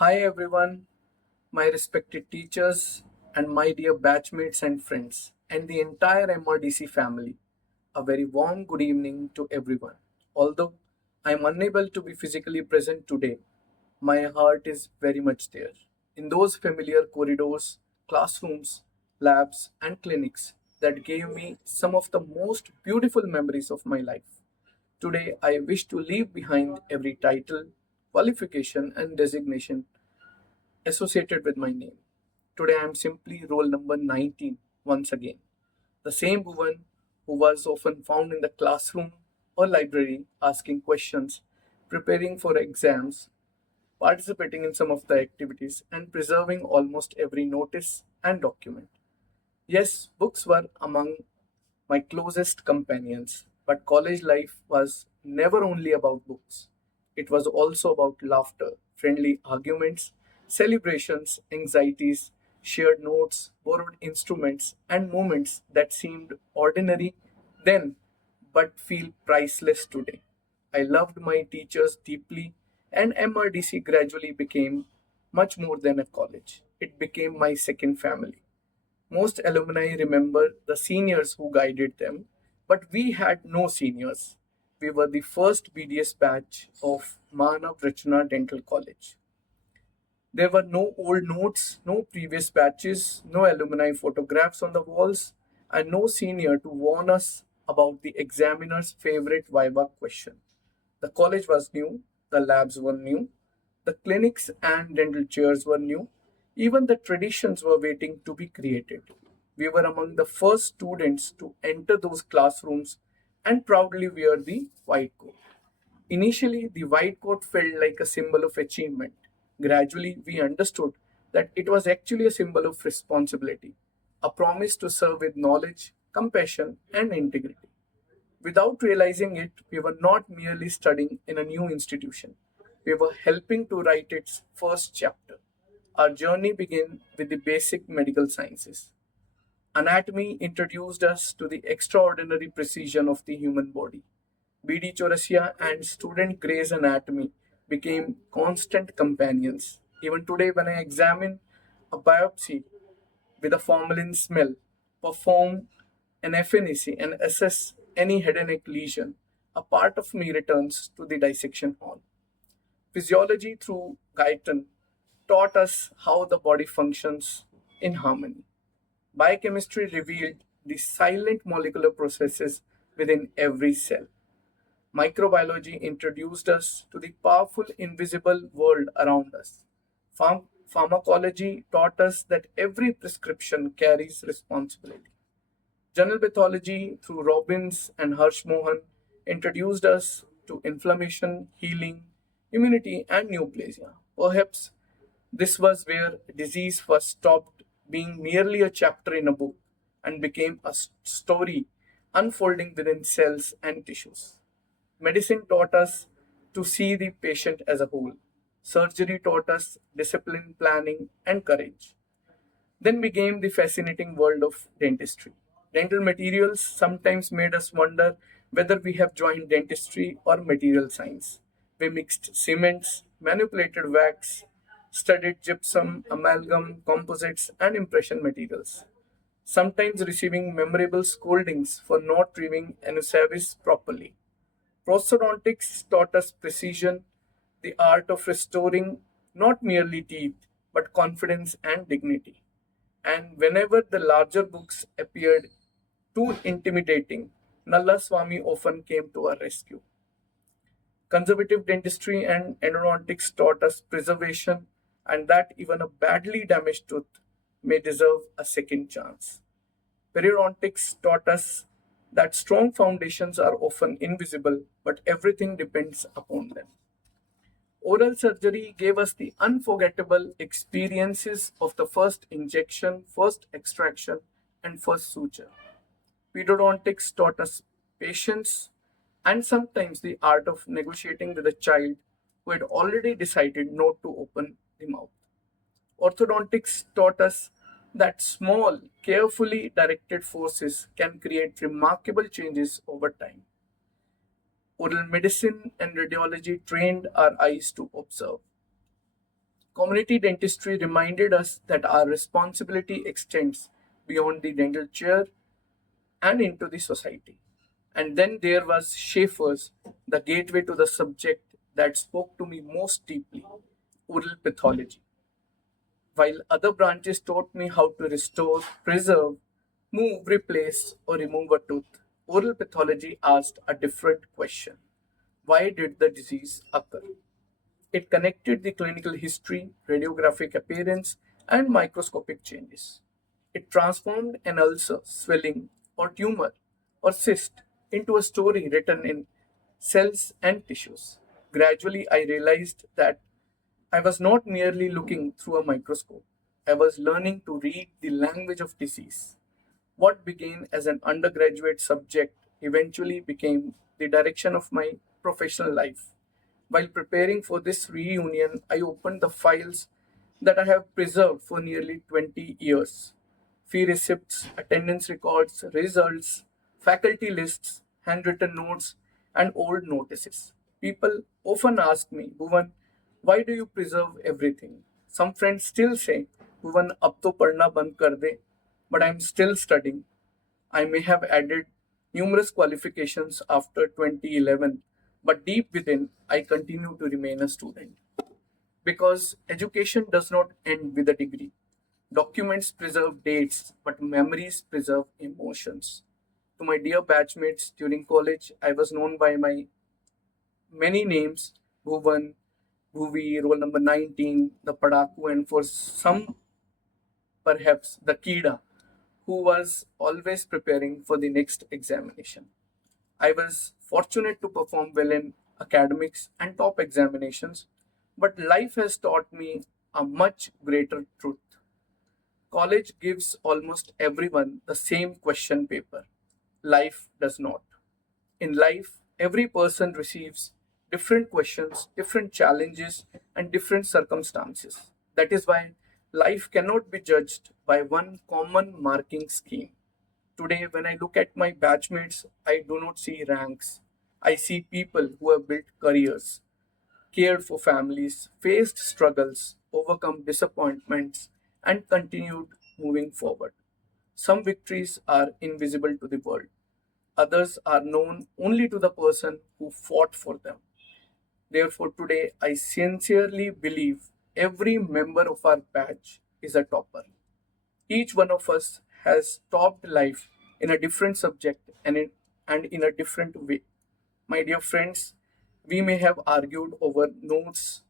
Hi everyone, my respected teachers, and my dear batchmates and friends, and the entire MRDC family. A very warm good evening to everyone. Although I am unable to be physically present today, my heart is very much there. In those familiar corridors, classrooms, labs, and clinics that gave me some of the most beautiful memories of my life. Today, I wish to leave behind every title, qualification, and designation associated with my name. Today I am simply roll number 19 once again. The same woman who was often found in the classroom or library asking questions, preparing for exams, participating in some of the activities, and preserving almost every notice and document. Yes, books were among my closest companions, but college life was never only about books. It was also about laughter, friendly arguments, celebrations, anxieties, shared notes, borrowed instruments, and moments that seemed ordinary then but feel priceless today. I loved my teachers deeply, and MRDC gradually became much more than a college. It became my second family. Most alumni remember the seniors who guided them, but we had no seniors. We were the first BDS batch of Manav Rachna Dental College. There were no old notes, no previous batches, no alumni photographs on the walls, and no senior to warn us about the examiner's favorite Viva question. The college was new, the labs were new, the clinics and dental chairs were new, even the traditions were waiting to be created. We were among the first students to enter those classrooms and proudly wear the white coat. Initially, the white coat felt like a symbol of achievement. Gradually, we understood that it was actually a symbol of responsibility, a promise to serve with knowledge, compassion, and integrity. Without realizing it, we were not merely studying in a new institution. We were helping to write its first chapter. Our journey began with the basic medical sciences. Anatomy introduced us to the extraordinary precision of the human body. BD Chaurasia and student Gray's anatomy became constant companions. Even today, when I examine a biopsy with a formalin smell, perform an FNEC, and assess any head and neck lesion, a part of me returns to the dissection hall. Physiology through Guyton taught us how the body functions in harmony. Biochemistry revealed the silent molecular processes within every cell. Microbiology introduced us to the powerful invisible world around us. Pharmacology taught us that every prescription carries responsibility. General pathology through Robbins and Hirschmohan introduced us to inflammation, healing, immunity, and neoplasia. Perhaps this was where disease first stopped being merely a chapter in a book and became a story unfolding within cells and tissues. Medicine taught us to see the patient as a whole. Surgery taught us discipline, planning, and courage. Then began the fascinating world of dentistry. Dental materials sometimes made us wonder whether we have joined dentistry or material science. We mixed cements, manipulated wax, studied gypsum, amalgam, composites, and impression materials, sometimes receiving memorable scoldings for not removing anesthesia properly. Prosthodontics taught us precision, the art of restoring not merely teeth, but confidence and dignity. And whenever the larger books appeared too intimidating, Nalla Swami often came to our rescue. Conservative dentistry and endodontics taught us preservation and that even a badly damaged tooth may deserve a second chance. Periodontics taught us that strong foundations are often invisible, but everything depends upon them. Oral surgery gave us the unforgettable experiences of the first injection, first extraction, and first suture. Pedodontics taught us patience and sometimes the art of negotiating with a child who had already decided not to open the mouth. Orthodontics taught us that small, carefully directed forces can create remarkable changes over time. Oral medicine and radiology trained our eyes to observe. Community dentistry reminded us that our responsibility extends beyond the dental chair and into the society. And then there was Schaefer's, the gateway to the subject that spoke to me most deeply, oral pathology. While other branches taught me how to restore, preserve, move, replace, or remove a tooth, oral pathology asked a different question. Why did the disease occur? It connected the clinical history, radiographic appearance, and microscopic changes. It transformed an ulcer, swelling, or tumor, or cyst into a story written in cells and tissues. Gradually, I realized that I was not merely looking through a microscope. I was learning to read the language of disease. What began as an undergraduate subject eventually became the direction of my professional life. While preparing for this reunion, I opened the files that I have preserved for nearly 20 years: fee receipts, attendance records, results, faculty lists, handwritten notes, and old notices. People often ask me, Bhuvan, why do you preserve everything? Some friends still say, Bhuvan, ab to padna band kar de, but I'm still studying. I may have added numerous qualifications after 2011, but deep within, I continue to remain a student. Because education does not end with a degree. Documents preserve dates, but memories preserve emotions. To my dear batchmates during college, I was known by my many names: Bhuvan, Bhuvi, roll number 19, the Padaku, and for some, perhaps the Kida, who was always preparing for the next examination. I was fortunate to perform well in academics and top examinations, but life has taught me a much greater truth. College gives almost everyone the same question paper. Life does not. In life, every person receives different questions, different challenges, and different circumstances. That is why life cannot be judged by one common marking scheme. Today, when I look at my batchmates, I do not see ranks. I see people who have built careers, cared for families, faced struggles, overcome disappointments, and continued moving forward. Some victories are invisible to the world, others are known only to the person who fought for them. Therefore, today I sincerely believe every member of our batch is a topper. Each one of us has topped life in a different subject and in a different way. My dear friends, we may have argued over notes,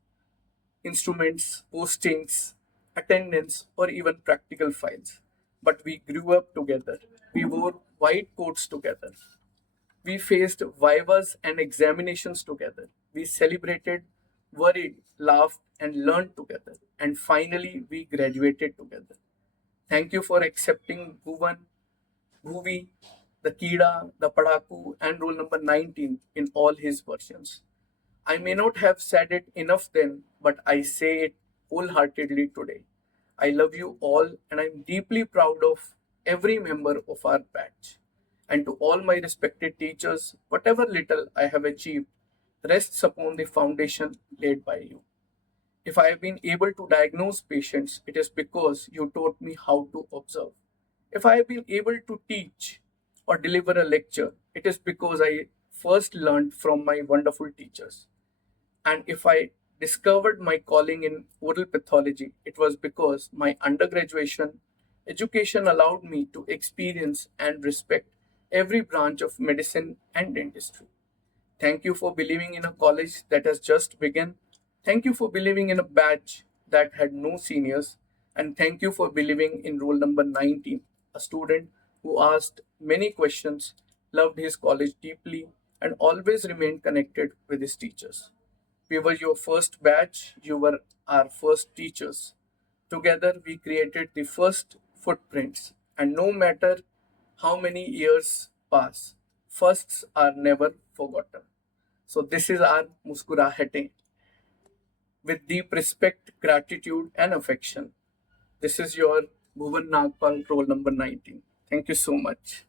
instruments, postings, attendance, or even practical files. But we grew up together. We wore white coats together. We faced vivas and examinations together. We celebrated, worried, laughed, and learned together. And finally, we graduated together. Thank you for accepting Bhuvan, Bhuvi, the Kida, the Padaku, and roll number 19 in all his versions. I may not have said it enough then, but I say it wholeheartedly today. I love you all, and I'm deeply proud of every member of our batch. And to all my respected teachers, whatever little I have achieved rests upon the foundation laid by you. If I have been able to diagnose patients, it is because you taught me how to observe. If I have been able to teach or deliver a lecture, it is because I first learned from my wonderful teachers. And if I discovered my calling in oral pathology, it was because my undergraduation education allowed me to experience and respect every branch of medicine and dentistry. Thank you for believing in a college that has just begun. Thank you for believing in a batch that had no seniors. And thank you for believing in roll number 19, a student who asked many questions, loved his college deeply, and always remained connected with his teachers. We were your first batch, you were our first teachers. Together, we created the first footprints, and no matter how many years pass, firsts are never forgotten. So, this is our Muskurahate with deep respect, gratitude, and affection. This is your Bhuvan Nagpal, roll number 19. Thank you so much.